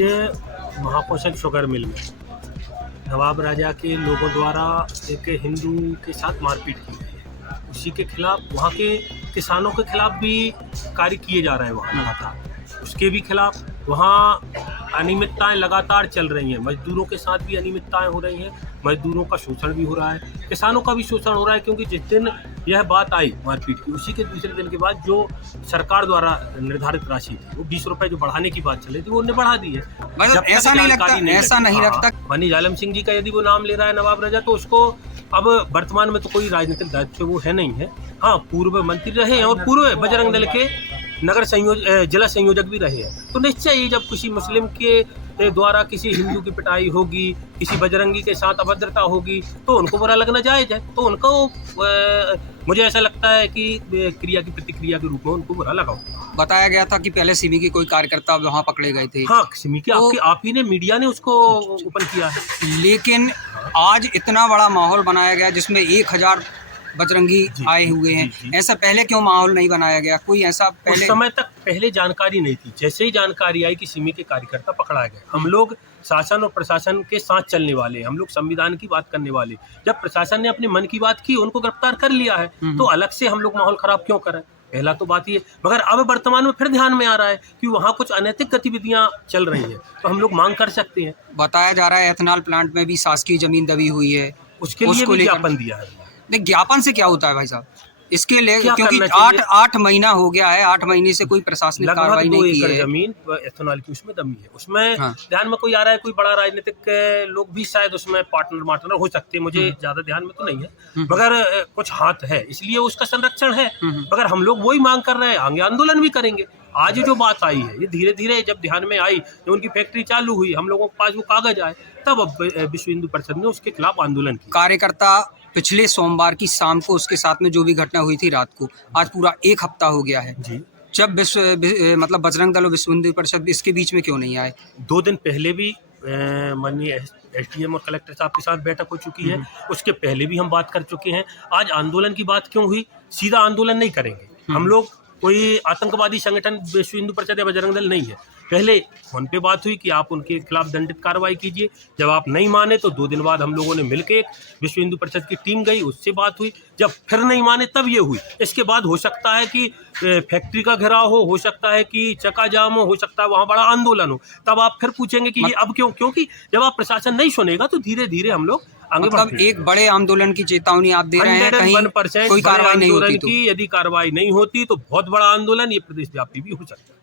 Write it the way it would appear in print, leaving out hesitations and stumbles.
ये महापोषण sugar mill में नवाब राजा के लोगों द्वारा एक हिंदू के साथ मारपीट की गई है। उसी के खिलाफ वहाँ के किसानों के खिलाफ भी कार्य किए जा रहे हैं वहाँ लगातार। उसके भी खिलाफ वहाँ अनियमितताएं लगातार चल रही हैं। मजदूरों के साथ भी अनियमितताएं हो रही हैं। मजदूरों का शोषण भी हो रहा है, किसानों का भी शोषण हो रहा है। क्योंकि जिस दिन यह बात आई मारपीट की, उसी के दूसरे दिन के बाद जो सरकार द्वारा निर्धारित राशि थी वो 20 रुपए जो बढ़ाने की बात चल रही थी वो उन्होंने बढ़ा दी है। मतलब ऐसा नहीं लगता मनी जालम सिंह जी का यदि वो नाम ले रहा है नवाब राजा, तो उसको अब वर्तमान में तो कोई राजनीतिक दायित्व वो है नहीं है। हाँ, पूर्व मंत्री रहे हैं और पूर्व बजरंग दल के जिला संयोजक भी रहे हैं। तो निश्चय ही जब किसी मुस्लिम के द्वारा किसी हिंदू की पिटाई होगी, किसी बजरंगी के साथ अभद्रता होगी, तो उनको बुरा लगना जायज है। तो उनको मुझे ऐसा लगता है कि क्रिया की प्रतिक्रिया के रूप में उनको बुरा लगा। बताया गया था कि पहले सिमी के कोई कार्यकर्ता वहाँ पकड़े गए थे। हाँ, सिमी के तो आप ही ने, मीडिया ने उसको ओपन किया है। लेकिन आज इतना बड़ा माहौल बनाया गया जिसमें 1000 बजरंगी आए हुए हैं। ऐसा पहले क्यों माहौल नहीं बनाया गया? कोई ऐसा पहले, उस समय तक पहले जानकारी नहीं थी। जैसे ही जानकारी आई कि सिमी के कार्यकर्ता पकड़ा गए, हम लोग शासन और प्रशासन के साथ चलने वाले, हम लोग संविधान की बात करने वाले, जब प्रशासन ने अपने मन की बात की, उनको गिरफ्तार कर लिया है, तो अलग से हम लोग माहौल खराब क्यों करें? पहला तो बात ये। मगर अब वर्तमान में फिर ध्यान में आ रहा है कि वहाँ कुछ अनैतिक गतिविधियां चल रही हैं, तो हम लोग मांग कर सकते हैं। बताया जा रहा है एथेनॉल प्लांट में भी शासकीय जमीन दबी हुई है, उसके लिए भी ज्ञापन दिया है। नहीं, ज्ञापन से क्या होता है भाई साहब? इसके लिए क्योंकि 8 महीना हो गया है, 8 महीने से कोई प्रशासनिक कार्रवाई नहीं की है। जमीन एथेनॉल की उसमें दमी है। उसमें ध्यान में कोई आ रहा है, कोई बड़ा राजनीतिक लोग भी शायद उसमें पार्टनर हो सकते हैं। मुझे ज्यादा ध्यान में तो नहीं है, मगर कुछ हाथ है, इसलिए उसका संरक्षण है। मगर हम लोग वही मांग कर रहे हैं, आगे आंदोलन भी करेंगे। आज जो बात आई है, ये धीरे धीरे जब ध्यान में आई, जब उनकी फैक्ट्री चालू हुई, हम लोगों के पास वो कागज आए, तब विश्व हिंदू परिषद ने उसके खिलाफ आंदोलन किया। कार्यकर्ता पिछले सोमवार की शाम को उसके साथ में जो भी घटना हुई थी रात को, आज पूरा 1 हफ्ता हो गया है जी। जब मतलब बजरंग दल और विश्व हिंदू परिषद इसके बीच में क्यों नहीं आए? 2 दिन पहले भी माननीय SDM और कलेक्टर साहब के साथ बैठक हो चुकी है। उसके पहले भी हम बात कर चुके हैं। आज आंदोलन की बात क्यों हुई? सीधा आंदोलन नहीं करेंगे हम लोग। कोई आतंकवादी संगठन विश्व हिंदू परिषद या बजरंग दल नहीं है। पहले फोन पे बात हुई कि आप उनके खिलाफ दंडित कार्रवाई कीजिए। जब आप नहीं माने तो 2 दिन बाद हम लोगों ने मिलकर एक विश्व हिंदू परिषद की टीम गई, उससे बात हुई। जब फिर नहीं माने तब ये हुई। इसके बाद हो सकता है कि फैक्ट्री का घेराव हो सकता है कि चक्का जाम हो सकता है वहाँ बड़ा आंदोलन हो। तब आप फिर पूछेंगे कि ये अब क्यों? क्योंकि जब आप प्रशासन नहीं सुनेगा तो धीरे धीरे हम लोग आगे मतलब एक बड़े आंदोलन की चेतावनी आप दे रहे हैं, कहीं 100% कोई कार्रवाई नहीं होती तो? यदि कार्रवाई नहीं होती तो बहुत बड़ा आंदोलन ये प्रदेश व्यापी भी हो सकता है।